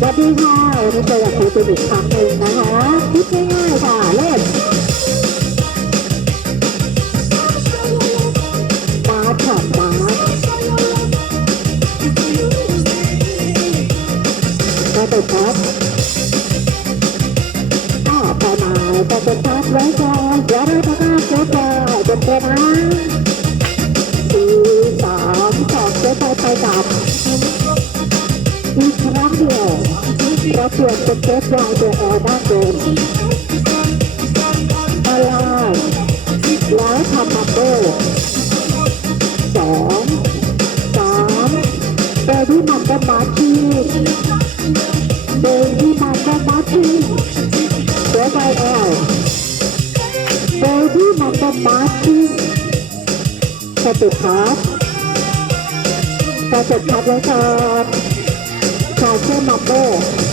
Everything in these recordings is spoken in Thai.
สวัสดีค่ะวันนี้เจอกับครูตูนอีกครั้งหนึ่งนะคะคิดง่ายๆค่ะเล่นบาสค่ะบาสก็ติดครับอ้าวไปมาจะเป็นพัดไว้ก่อนเดี๋ยวเราจะก้าวเจ๊ต่อเจ็บเลยนะสี่สามสองเจ๊ไปไปกลับอีกครั้งเดียว เราเปลี่ยนเป็นเทปยาวตัวแอร์ด้านบนอะไรแล้วทำมาโบสองสามเบบี้มันก็มาชีเบบี้มันก็มาชีตัวไปแอลเบบี้มันก็มาชีสติครับสติครับแล้วครับชาเช่มัมโบช้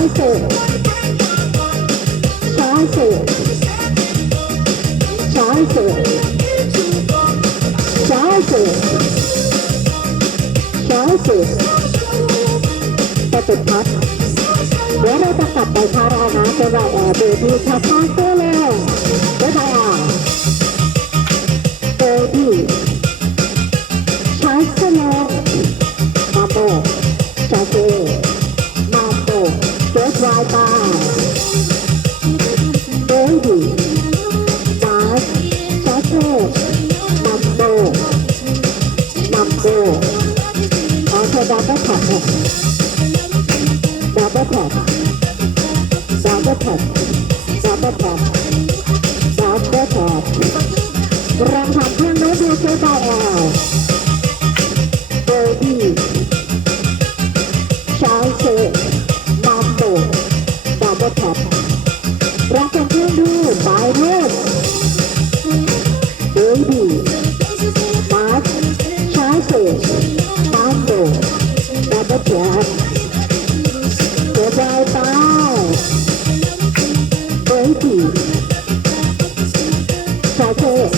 าเสร็จช้าเสร็จช้าเสร็จช้าเสร็จช้าเสร็จจะติดพัดเดี๋ยวเราจะกลับไปคารานะจะว่าแอร์เบบี้ชาพาเซ่ บเบิลแท็บเนี่ยดับเบิลแท็บดับเบิลแท็บดับเบิลแท็บดับเบิลแท็บรังทำเครื่องนู้นดูเชื่อใจแอล Baby, Chelsea, Baby, Chelsea,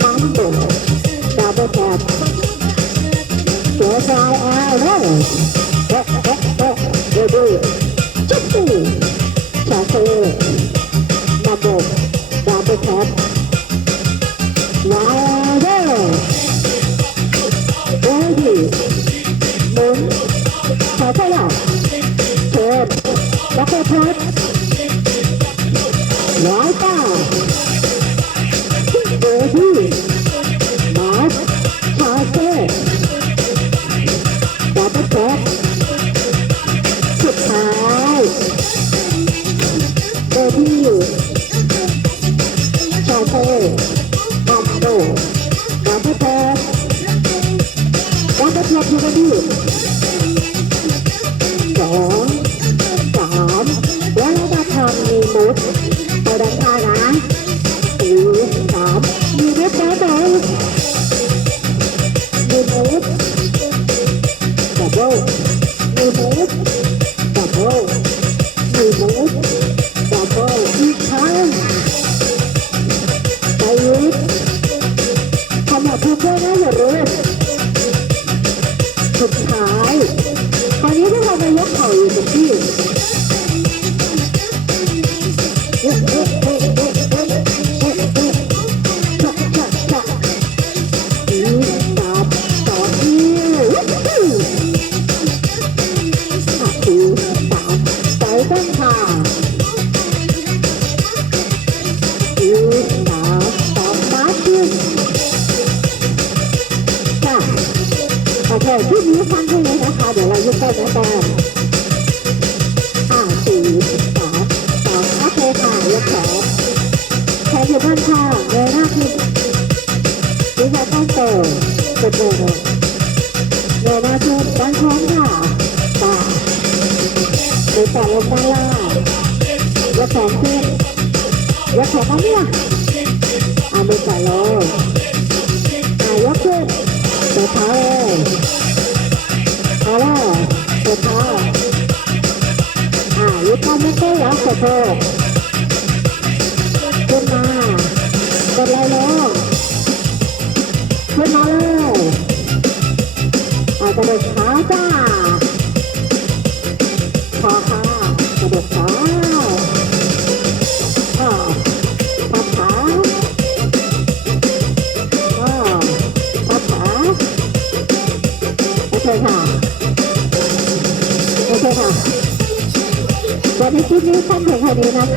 Mambo, Double Tap. เสือสายอาเร่เอ๊ะเเบบี้ชาเฟ่มัมโบดับเบิลแท็บดับเบิลแท็บยูกันดีสองสามแล้วเราจะทำมีมุดไปด้านข้างนะสี่สามมีมุดแล้วไหมมีมุด double, remove, double, remove, double ทำแบบเพื่อนๆนะอย่าลืมสุดท้ายตอนนี้พวกเราไปยกเข่าอยู่กับที่ โอเคที่นี้ฟังให้เลยนะคะ เดี๋ยวเรายึดต้นนะแตนอ่าสี่สามสองโอเคค่ะยกแขนแขนอยู่ด้านข้างเงยหน้าขึ้นดีใจต้องโตกดเลยเงยหน้าขึ้นด้านข้างค่ะค่ะหรือต่อลงด้านล่างยกแขนขึ้นยกแขนมาเนี่ยเอามือแต่ลงอ่ายกขึ้นเดินเท้าเลยเอา ต้ วันนี้คลิปนี้สั้นเพียงเท่านี้นะคะ